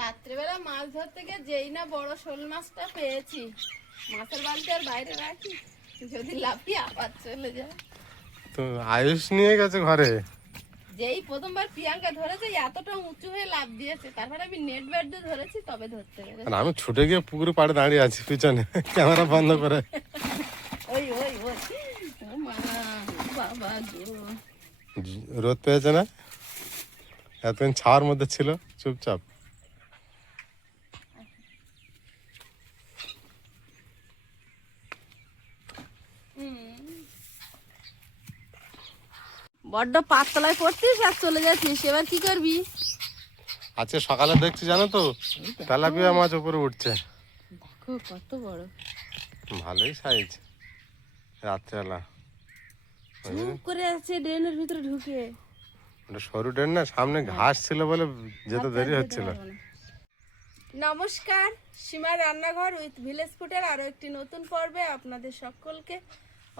রাত্রেবেলা মাছ ধরতে গিয়ে যেই না বড় শোল মাছটা পেয়েছি, মাছের বালতি আর বাইরে রাখি, যদি লাফিয়ে আবার চলে যায়। তো আয়ুষ নিয়ে গেছে ঘরে। যেই প্রথমবার প্রিয়াঙ্কা ধরেছে এতটা উঁচু হয়ে লাফ দিয়েছে, তারপরে আমি নেট ব্যাট দিয়ে ধরেছি, তবে ধরতে গেছে। আর আমি ছুটে গিয়ে পুকুরে পাড়ে দাঁড়িয়ে আছি পিছনে ক্যামেরা বন্ধ করে। ওই ওই ওই ও মা, বাবা গো। রোদ পেয়েছে না, এতদিন ছাওয়ার মধ্যে ছিল চুপচাপ। বড্ড পাততলায় পড়তিস আর চলে যাচ্ছিস, এবার কি করবি? আজকে সকালে দেখছি জানো তো, তেলাপিয়া মাছ উপরে উঠছে। দেখো কত বড়, ভালোই সাইজ রাত্রেবেলা। চুপ করে আছে ড্রেনের ভিতরে ঢুকে। ওটা সরু ড্রেন না, সামনে ঘাস ছিল বলে যেতে দেরি হচ্ছিল। নমস্কার, সীমার রান্নাঘর উইথ ভিলেজ ফুডের আরও একটি নতুন পর্বে আপনাদের সকলকে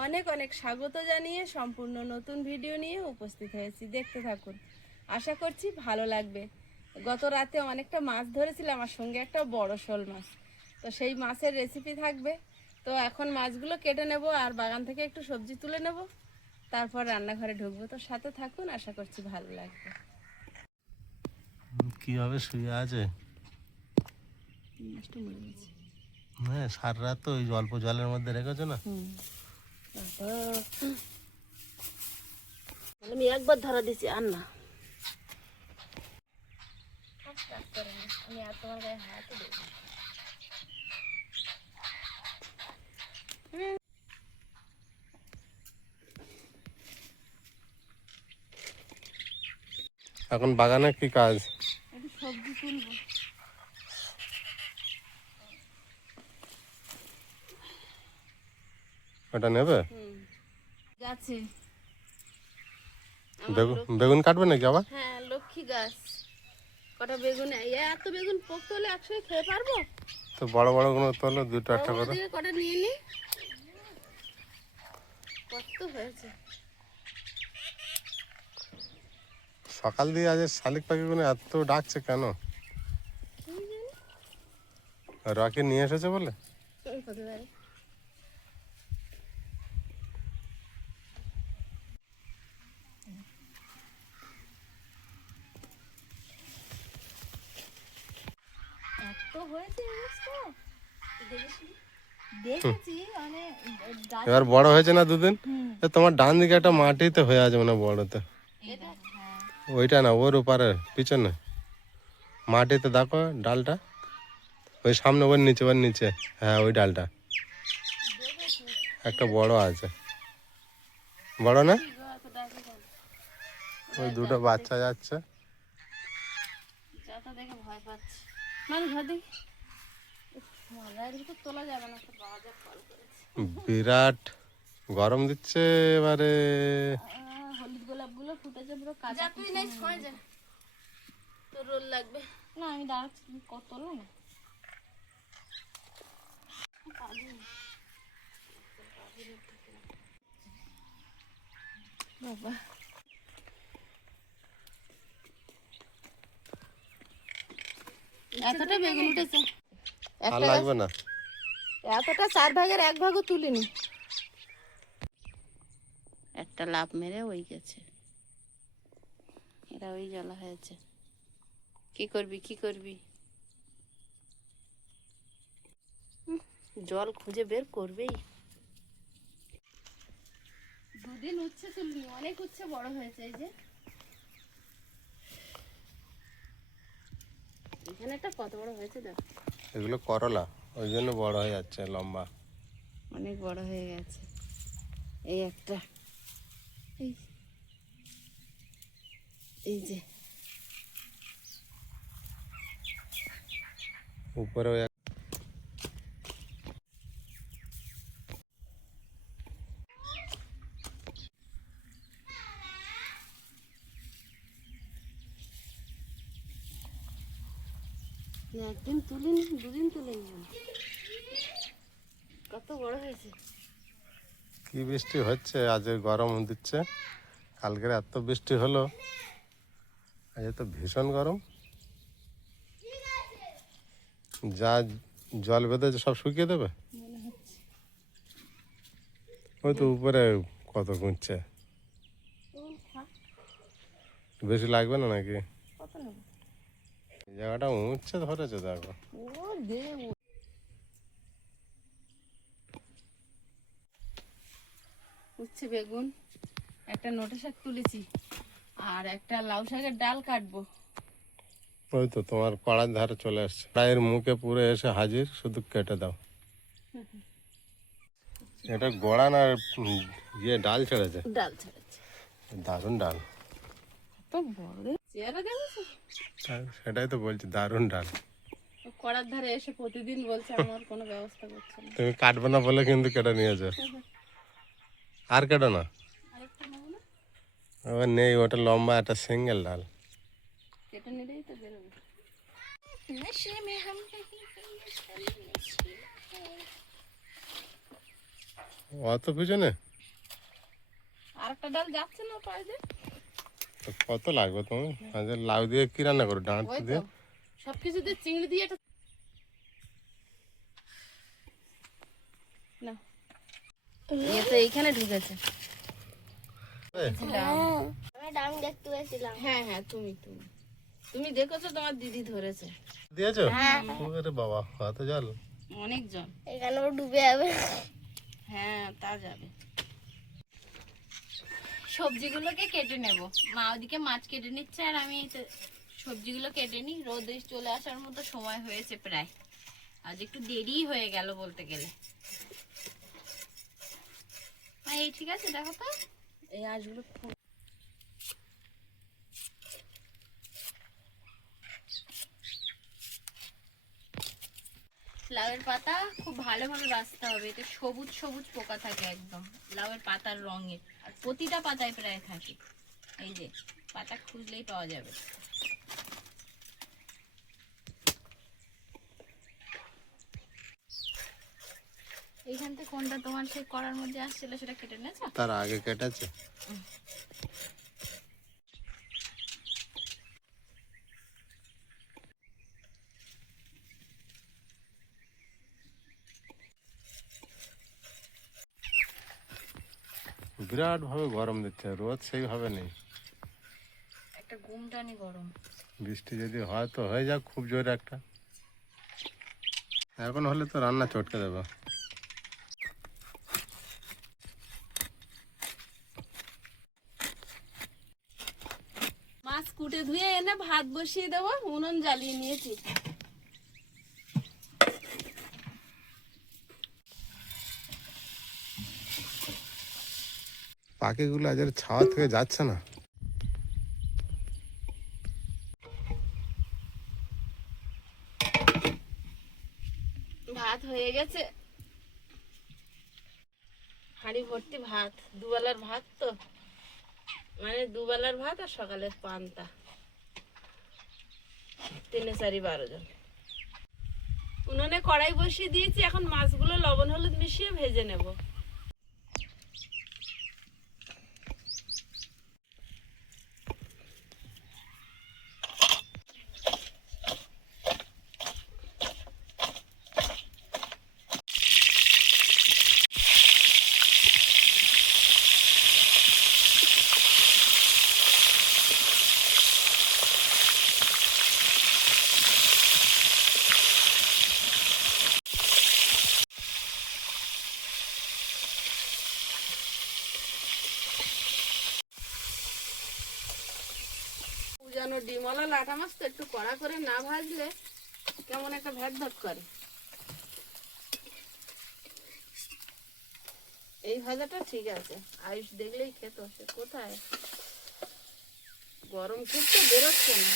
অনেক অনেক স্বাগত জানিয়ে সম্পূর্ণ নতুন ভিডিও নিয়ে উপস্থিত হয়েছি। দেখতে থাকুন, আশা করছি ভালো লাগবে। গত রাতে অনেকটা মাছ ধরেছিলাম, আমার সঙ্গে একটা বড় শোল মাছ, তো সেই মাছের রেসিপি থাকবে। তো এখন মাছগুলো কেটে নেব আর বাগান থেকে একটু সবজি তুলে নেব, তারপর রান্নাঘরে ঢুকবো। তো সাথে থাকুন, আশা করছি ভালো লাগবে। কিভাবে শুয়ে আছে, মাছটা মরে গেছে। হ্যাঁ সারা রাত তো ওই অল্প জলের মধ্যে রেখেছো না। আমি একবার ধরা দিছি আর না, আমি আর তোমার গায়ে হাত দেব। এখন বাগানে কি কাজ? একটু সবজি তুলবো। ওটা নেবে? গাছে বেগুন কাটবে নাকি আবার? হ্যাঁ, লক্ষ্মী গাছ। কটা বেগুন, এত বেগুন পোক্ত হলে একসঙ্গে খেয়ে পারবো? তো বড় বড় কোনো তোলো, দুটো একটা করে। ওদিকে কটা নিয়ে নি, কত হয়েছে। সকাল দিয়ে আজ শালিক পাখিগুলো এত ডাকছে কেন? রকি নিয়ে এসেছে বলে? হতে পারে। এত হয়েছে দেখেছি মানে এবার বড় হয়েছে না দুদিন। তোমার ডান দিকে একটা মাটিতে হয়ে আছে মানে বড়তে, ওইটা না, ওর ওপারে পিছনে মাটিতে দেখো ডালটা, ওই সামনে ওর নিচে, হ্যাঁ ওই ডালটা একটা বড় আছে। বড় না, ওই দুটো বাচ্চা যাচ্ছে। দেখে ভয় পাচ্ছি, মানে ঘর দেখি তোলা যাবে না, বিরাট গরম দিচ্ছে এবারে। হলুদ গোলাপ গুলো ফুটেছে পুরো কাঁচা। তুই নাই সময় যা, তোর রোল লাগবে না, আমি দাঁড়াচ্ছি, তুমি কত তোলো না। বাবা এতটা বেগুন উঠেছে, আর লাগবে না। এতটা 4 ভাগের 1 ভাগও তুলিনি। একটা লাভ মেরে ওই গেছে, এরা ওই জ্বালা হয়েছে। কি করবি, জল খুঁজে বের করবেই। দুদিন উচ্ছে তুলিনি, অনেক উচ্ছে বড় হয়েছে। এই যে এখানে একটা কত বড় হয়েছে দেখো। এগুলো করলা, ওই জন্য বড় হয়ে যাচ্ছে, লম্বা অনেক বড় হয়ে গেছে। এই একটা, এই যে উপরে ওই একদিন তুলিনি, দুদিন তুলিনি, কত বড় হয়েছে। কি বৃষ্টি হচ্ছে, আজ গরম দিচ্ছে, কালকের এত বৃষ্টি হলো, আজ তো ভীষণ গরম। যা জল বেঁধেছে সব শুকিয়ে দেবে। মনে হচ্ছে ওই তো উপরে কত গুঁজছে, বেশি লাগবে না নাকি? কত নেব? এই জায়গাটা উঁচছে ধরেছে দেখো। ও দে উচ্ছে বেগুন, একটা নোটে শাক তুলেছি, আর একটা লাউ শাকের ডাল কাটবো। ওই তো তোমার কড়ার ধারে চলে আসছে, প্রায়ের মুখে পুরো এসে হাজির, শুধু কেটে দাও। এটা গোড়া না ইয়ে ডাল ছেড়েছে? ডাল ছাড়াচ্ছি। দারুণ ডাল। তো বড় চেয়ারা দেখেছো? সেটাই তো বলছি, দারুণ ডাল। কড়ার ধারে এসে প্রতিদিন বলছে আমার কোনো ব্যবস্থা করছে না। তুমি কাটবে না বলে কিন্তু কেটে নিয়েছো। আর কেটো না, আরেকটা নেবো না? আবার নেই, ওটা লম্বা একটা সিঙ্গেল ডাল। কেটে নিলেই তো বেরোবে। অত পিছনে আরেকটা ডাল যাচ্ছে না পায়ে। তো কত লাগবে তুমি? আজ লাউ দিয়ে কি রান্না করো? ডাঁট ওই দিয়ে? তো সবকিছু দিয়ে চিংড়ি দিয়ে এটা না, এ তো এইখানে ঢুকেছে। আমি ডাং দেখতে পেয়েছিলাম। হ্যাঁ হ্যাঁ, তুমি তুমি তুমি দেখেছো, তোমার দিদি ধরেছে। দিয়েছো? ওরে বাবা, হাতে জল। অনেক জন। এখানেও ডুবে যাবে। হ্যাঁ তা যাবে। সবজিগুলোকে কেটে নেব। মা ওদিকে মাছ কেটে নিচ্ছে আর আমি সবজিগুলো কেটে নিই। রোদে চলে আসার মতো সময় হয়েছে প্রায়, আজ একটু দেরি হয়ে গেল বলতে গেলে। এই ঠিক আছে, দেখো তো এই আঁশগুলো লাউয়ের পাতা খুব ভালোভাবে বাছতে হবে, এতে সবুজ সবুজ পোকা থাকে একদম লাউয়ের পাতার রঙের, আর প্রতিটা পাতায় প্রায় থাকে। এই যে পাতা খুঁজলেই পাওয়া যাবে। এইখান থেকে কোনটা তোমার সেই করার মধ্যে আসছিল সেটা কেটে নিয়েছো? তার আগে কেটেছে। বিরাট ভাবে গরম দিচ্ছে, রোদ সেইভাবে নেই। একটা গুমটানি গরম। বৃষ্টি যদি হয় তো হয়ে যাক খুব জোরে একটা, এখন হলে তো রান্না চটকে দেবে। মাছ কুটে ধুয়ে এনে ভাত বসিয়ে দেবো, উনুন জ্বালিয়ে নিয়েছি। পাখিগুলো আজ ছাওয়া থেকে যাচ্ছে না। ভাত হয়ে গেছে, হাঁড়ি ভর্তি ভাত, দুবেলার ভাত তো, মানে দুবেলার ভাত আর সকালের পান্তা, 3 4 12 জন। উনুনে কড়াই বসিয়ে দিয়েছি, এখন মাছগুলো লবণ হলুদ মিশিয়ে ভেজে নেব। উজানো ডিমওয়ালা লাটা মাছ তো একটু কড়া করে না ভাজলে কেমন একটা ভ্যাট ভ্যাট করে। এই ভাজাটা ঠিক আছে, আয়ুষ দেখলেই খেত, সে কোথায়, গরম খুব তো বেরোচ্ছে না।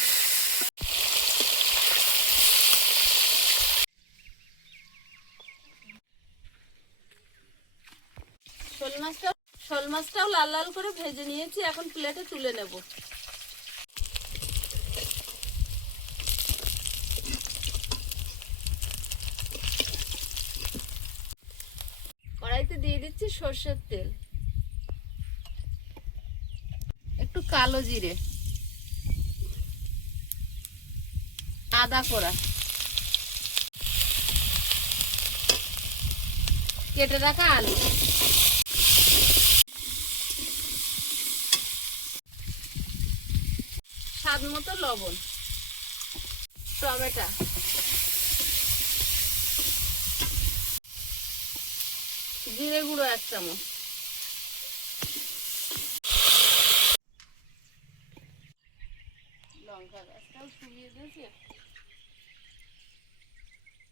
শোল মাছটাও লাল লাল করে ভেজে নিয়েছি, এখন প্লেটে তুলে নেব। কড়াইতে দিয়ে দিচ্ছি সর্ষের তেল, একটু কালো জিরে, আদা কোড়া, কেটে রাখা আলু, স্বাদ মতো লবণ, টমেটো, জিরে গুঁড়ো 1 চামচ, লঙ্কা গাছটাও শুকিয়ে দিয়েছে।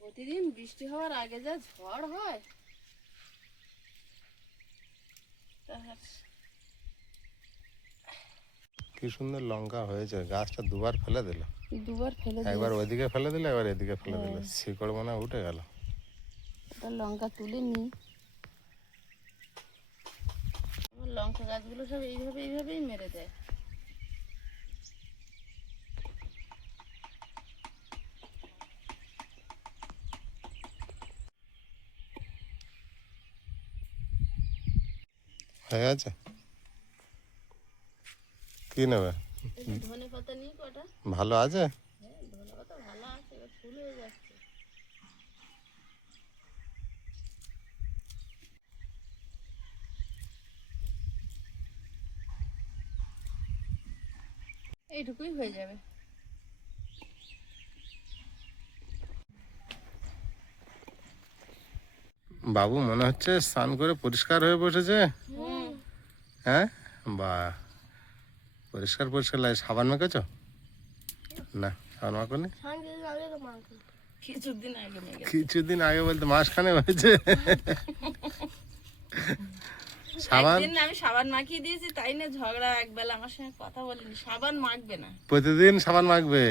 প্রতিদিন বৃষ্টি হওয়ার আগে যা ঝড় হয়, কি সুন্দর লঙ্কা হয়েছে, গাছটা দুবার ফেলে দিল, দুবার ফেলে একবার ওইদিকে ফেলে দিল, একবার এদিকে ফেলে দিল, শিকড় মনে হয় উঠে গেল। দিয়েছে, লঙ্কা তুলে নি। আমার লঙ্কা গাছগুলো সব এইভাবেই মেরে দেয়। হয়ে গেছে, কি নেবে? ধনে পাতা নিয়ে কটা, ভালো আছে? ধনে পাতা ভালো আছে, এবার ফুল হয়ে যাচ্ছে। এইটুকুই হয়ে যাবে। বাবু মনে হচ্ছে স্নান করে পরিষ্কার হয়ে বসেছে। হ্যাঁ, বা পরিষ্কার পরিষ্কার লাগে। সাবান মেখেছো? না, সাবান মাখনি। কিছুদিন আগে মেঘে কিছুদিন আগে বলতে মাসখানে হয়েছে। সাবান একদিন আমি সাবান মাখিয়ে দিয়েছি, তাই না ঝগড়া, একবেলা আমার সঙ্গে কথা বলিনি। সাবান মাখবে না, প্রতিদিন সাবান মাখবে,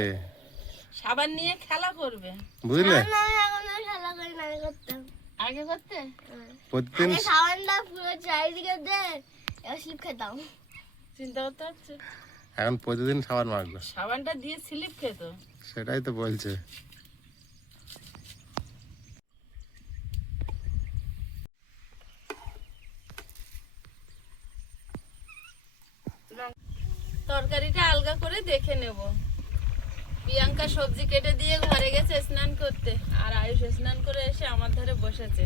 সাবান নিয়ে খেলা করবে। বুঝলে? আমি এখন আর খেলা করি না, আগে করতাম। আগে করতে প্রতিদিন আগে সাবানটা পুরো চারিদিকে দে, এবার স্লিপ খেতাম। চিন্তা করতে হচ্ছে, এখন প্রতিদিন সাবান মাখবে, সাবানটা দিয়ে স্লিপ খেত। সেটাই তো বলছে। তরকারিটা আলগা করে দেখে নেব। প্রিয়াঙ্কা সবজি কেটে দিয়ে ঘরে গেছে স্নান করতে, আর আয়ুষ স্নান করে এসে আমার ধারে বসেছে।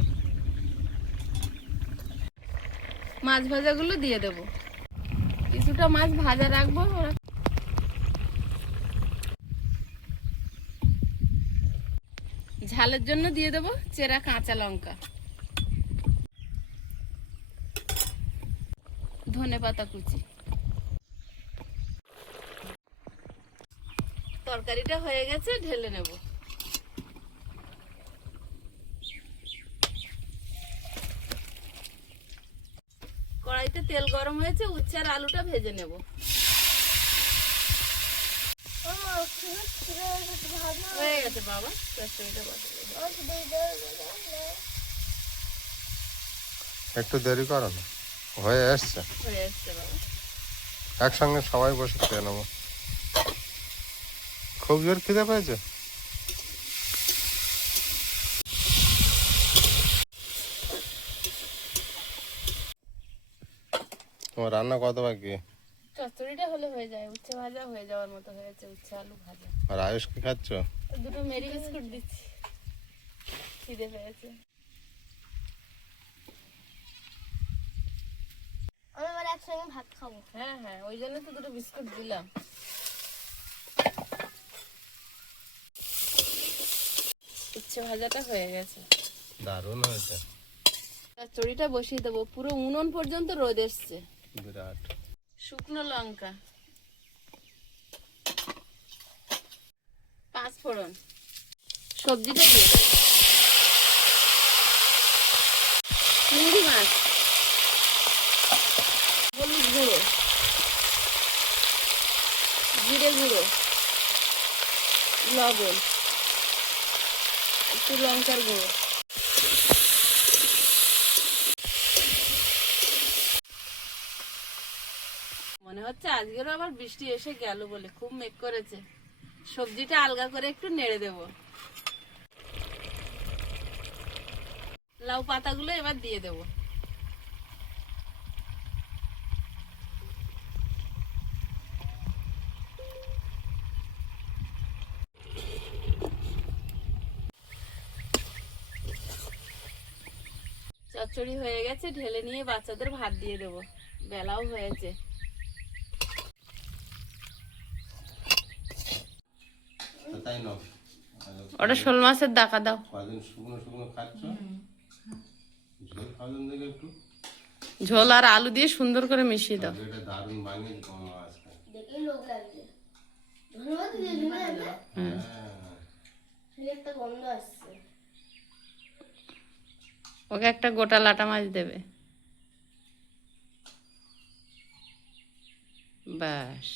মাছ ভাজাগুলো দিয়ে দেব, কিছুটা মাছ ভাজা রাখবো। ঝালের জন্য দিয়ে দেব চেরা কাঁচা লঙ্কা, ধনেপাতা কুচি। তরকারিটা হয়ে গেছে, ঢেলে নেব। কড়াইতে তেল গরম হয়েছে, উচ্ছে আর আলুটা ভেজে নেব। হয়ে গেছে বাবা, তরকারিটা বসিয়ে দেব। একটু দেরি করো না, হয়ে এসছে। হয়ে এসছে বাবা। একসঙ্গে সবাই বসে খেয়ে নেবো। খুব জোর খিদে পেয়েছে? তোমার রান্না কত বাকি? চচ্চড়িটা হলে হয়ে যায়, উচ্ছে ভাজা হয়ে যাওয়ার মতো হয়েছে, উচ্ছে আলু ভাজা। আর আয়ুষকে খাচ্ছ? দুটো মেরি বিস্কুট দিচ্ছি, খিদে পেয়েছে। আমি এবার একসঙ্গে ভাত খাবো। হ্যাঁ হ্যাঁ, ওই জন্য তো দুটো বিস্কুট দিলাম। উচ্ছে ভাজাটা হয়ে গেছে, দারুণ হয়েছে। চচ্চড়িটা বসিয়ে দেবো। পুরো উনুন পর্যন্ত রোদ এসছে। বিরাট। শুকনো লঙ্কা, 5 ফোড়ন, সবজিটা দিয়ে দেবো। চিংড়ি মাছ, হলুদ গুঁড়ো, জিরে গুঁড়ো, লবণ, একটু লঙ্কার গুঁড়ো। মনে হচ্ছে আজকেরও আবার বৃষ্টি এসে গেল বলে, খুব মেঘ করেছে। সবজিটা আলগা করে একটু নেড়ে দেব। লাউ পাতাগুলো এবার দিয়ে দেব। চচ্চড়ি হয়ে গেছে, ঢেলে নিয়ে বাচ্চাদের ভাত দিয়ে দেবো, বেলাও হয়েছে। তাই না, ওটা শোল মাছের দাকা দাও। কদিন শুকনো শুকনো খাচ্ছ, ঝোল খাওয়ান দেখে একটু, ঝোল আর আলু দিয়ে সুন্দর করে মিশিয়ে দাও। এটা দারুণ বানিয়ে তোমার মাছ খায়। দেখে লোভ লাগছে। ধন্যবাদ দিদি না এটা। হ্যাঁ, সেই একটা গন্ধ আসছে। ওকে একটা গোটা লাটা মাছ দেবে, ব্যাস।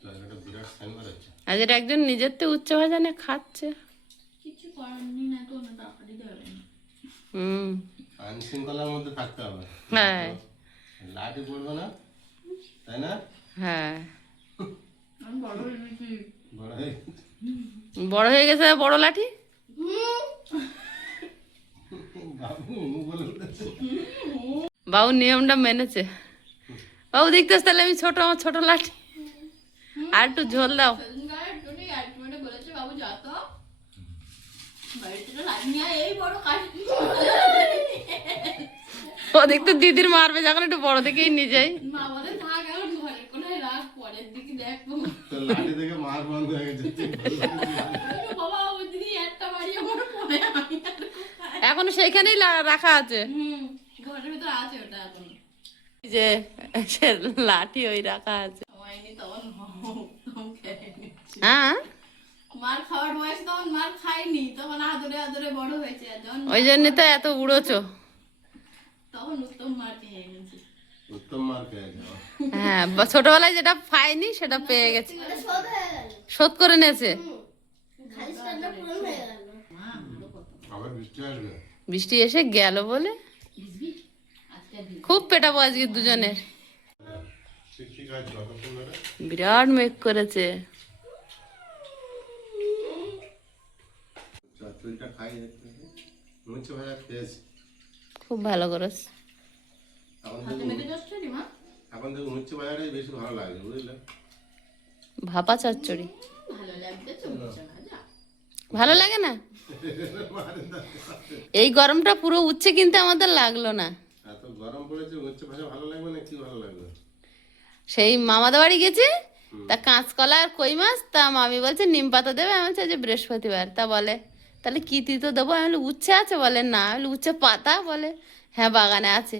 তো এটা বিরাট সাইন করেছে। আজ এর একজন নিজের তো উচ্চ ভাজানে খাচ্ছে। কিছু করার নেই, না তো না তাড়াতাড়ি দেবে না। হুম, আইনশৃঙ্খলার মধ্যে থাকতে হবে, হ্যাঁ লাঠি পড়বে না, তাই না? হ্যাঁ। আমি বড় এনেছি। বড় হয়ে বড় হয়ে গেছে বড় লাঠি। বাবু বলে উঠেছে। বাবু নিয়মটা মেনেছে। বাবু দেখতেছ তাহলে আমি ছোট, আমার ছোট লাঠি, আর একটু ঝোল দাও। সেদিনকার টুনি আর টুনিটা বলেছে, বাবু যা তো বাড়িতে তো লাঠি নিয়ে আয়, এই বড় কাঠি। ও দেখতো দিদির মারবে যখন একটু বড় দেখেই নিয়ে যাই। মা বলে থাক এখন ঘরের কোনায় রাখ, পরের দিকে দেখবো। তো লাঠি থেকে মার বন্ধ হয়ে গেছে। বাবা ওই দিদি একটা বাড়ি আমার পরে আমি আর কোথায়? এখনো সেইখানেই রাখা আছে, ঘরের ভিতরে আছে ওটা এখন। যে সে লাঠি ওই রাখা আছে। সময় নেই তখন খেয়ে নিচ্ছি। হ্যাঁ, মার খাওয়ার বয়স তখন মার খাইনি, তখন আদরে আদরে বড় হয়েছে, আর যখন ওই জন্য তো এত উড়োছো। তখন উত্তম মার খেয়ে গেছি। উত্তম মার খেয়ে যাও। হ্যাঁ, ছোটবেলায় যেটা পাইনি সেটা পেয়ে গেছে, ওটা শোধ হয়ে গেল। শোধ করে নিয়েছে। খালি স্ট্যান্ডটা পূরণ হয়ে গেল। মা ভালো কত আবার বৃষ্টি আসবে। বৃষ্টি এসে গেল বলে ভিজবি আজকে ভিজবি। খুব পেটাবো আজকে দুজনের। শিক্ষি কাজ যতক্ষণ ধরে বিরাট মেঘ করেছে। চচ্চড়িটা খাই দেখতে, মুচ্ছে ভাজা খেয়েছি। খুব ভালো করেছে। এখন হাতে দেখুন, মেখে যাচ্ছে রে মা। এখন দেখুন মুচ্ছে ভাজাটাই বেশি ভালো লাগে, বুঝলে? ভাপা চচ্চড়ি ভালো লাগছে তো বুঝছো না যা। ভালো লাগে না? এই গরমটা পুরো উচ্ছে কিন্তু আমাদের লাগলো না। এত গরম পড়েছে, মুচ্ছে ভাজা ভালো লাগবে না, কি ভালো লাগবে? সেই মামাদের বাড়ি গেছি, তা কাঁচকলা আর কই মাছ, তা মামি বলছে নিম পাতা দেবে, আমি বলছি যে বৃহস্পতিবার, তা বলে তাহলে কি তিতো দেবো, আমি বলি উচ্ছে আছে, বলে না, আমি বলি উচ্ছে পাতা, বলে হ্যাঁ বাগানে আছে।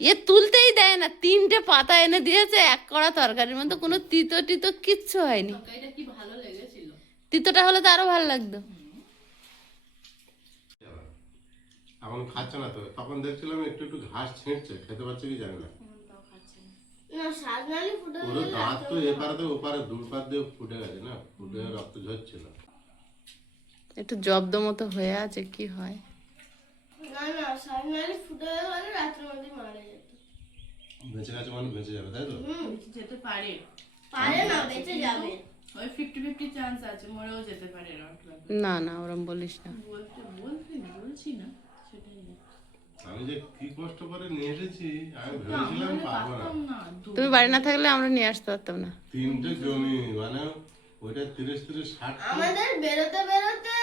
এ তুলতেই দেয় না, 3টে পাতা এনে দিয়েছে, এক কড়া তরকারির মধ্যে কোনো তিতো টিতো কিচ্ছু হয়নি। তরকারিটা কি ভালো লেগেছিল। তিতোটা হলে তো আরো ভালো লাগতো। এখন খাচ্ছে না তো, তখন দেখছিলাম একটু একটু ঘাস ছিঁড়ছে, খেতে পারছে কি জানি না। না সাজনালি ফুটে পুরো দাঁত তো এপারে তো ওপারে দুপার দিয়ে ফুটে গেছে না, ফুটে রক্ত ঝরছিল। একটু জব্দ মতো হয়ে আছে, কি হয়। না না সাজনালি ফুটে গেলে রাত্রের মধ্যে মারা যেত। বেঁচে গেছে মানে বেঁচে যাবে, তাই তো? যেতে পারে, পারে না বেঁচে যাবে। ওই 50-50 চান্স আছে, মরেও যেতে পারে এরকম। না না ওরম বলিস না। বলছি না সেটাই না। আমি যে কি কষ্ট করে নিয়ে এসেছি, আমি ভেবেছিলাম পাবো না। না তুমি বাড়ি না থাকলে আমরা নিয়ে আসতে পারতাম না। 3টে জমি, মানে ওইটা 30-60 আমাদের বেরোতে বেরোতে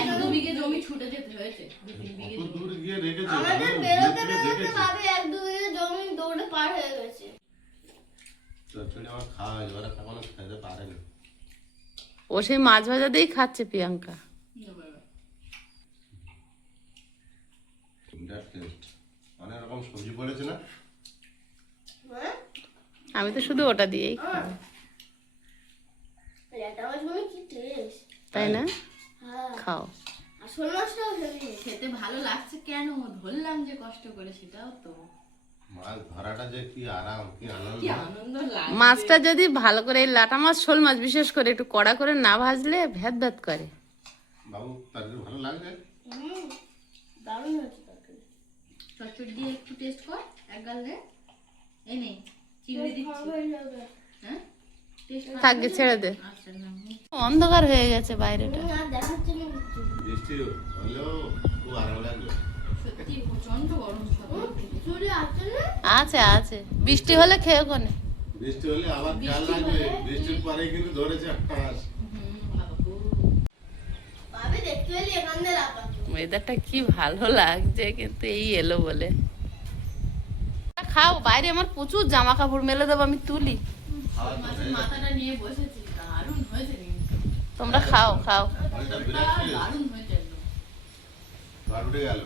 এক দু বিঘে জমি ছুটে যেতে হয়েছে, 2-3 বিঘে কত দূর গিয়ে রেখেছে, আমাদের আমি বেরোতে দূর থেকে বেরোতে দেখেছি। ভাবে 1-2 বিঘা জমি দৌড়ে পার হয়ে গেছে। চচ্চড়ি আমার খাওয়া হয়েছে, ওরা এখনো খেতে পারেনি। ও সেই মাছ ভাজা দিয়েই খাচ্ছে প্রিয়াঙ্কা। বিরাট টেস্ট, অনেক রকম সবজি পড়েছে না? হ্যাঁ আমি তো শুধু ওটা দিয়েই খাই, ল্যাটা মাছ মানে কি টেস্ট। তাই না? হ্যাঁ খাও। আসল মাছটাও হেভি। খেতে ভালো লাগছে কেন, ধরলাম যে কষ্ট করে, সেটাও তো মাছ ধরাটা যে কি আরাম, কি আনন্দ। কি আনন্দ লাগে। মাছটা যদি ভালো করে, এই লাটা মাছ শোল মাছ বিশেষ করে একটু কড়া করে না ভাজলে ভ্যাদ ভ্যাদ করে। বাবু তাদের ভালো লাগছে? দারুণ হয়েছে তরকারি। চচ্চড়ি দিয়ে একটু টেস্ট কর, এক গাল দে, এই নে চিংড়ি দিচ্ছি। হয়ে যাবে। হ্যাঁ টেস্ট থাকবে, ছেড়ে দে। আচ্ছা না অন্ধকার হয়ে গেছে বাইরেটা। আর দেখাচ্ছে না কিছু। বৃষ্টি হলেও খুব আরাম লাগবে। সত্যি প্রচন্ড গরম সকাল থেকে। চুরি আছে না? আছে আছে, বৃষ্টি হলে খেয়ে কোনে। বৃষ্টি হলে আবার খেয়াল লাগবে, বৃষ্টির পরে কিন্তু ধরেছে হাঁস। বাবা গো। ভাবে দেখতে পেলি এখান দিয়ে রাখা। ওয়েদারটা কি ভালো লাগছে, কিন্তু এই এলো বলে। খাও, বাইরে আমার প্রচুর জামা কাপড় মেলে দেবো, আমি তুলি। মাথাটা নিয়ে বসেছি, দারুণ হয়েছে কিন্তু। তোমরা খাও খাও। দারুণ হয়েছে একদম। গেল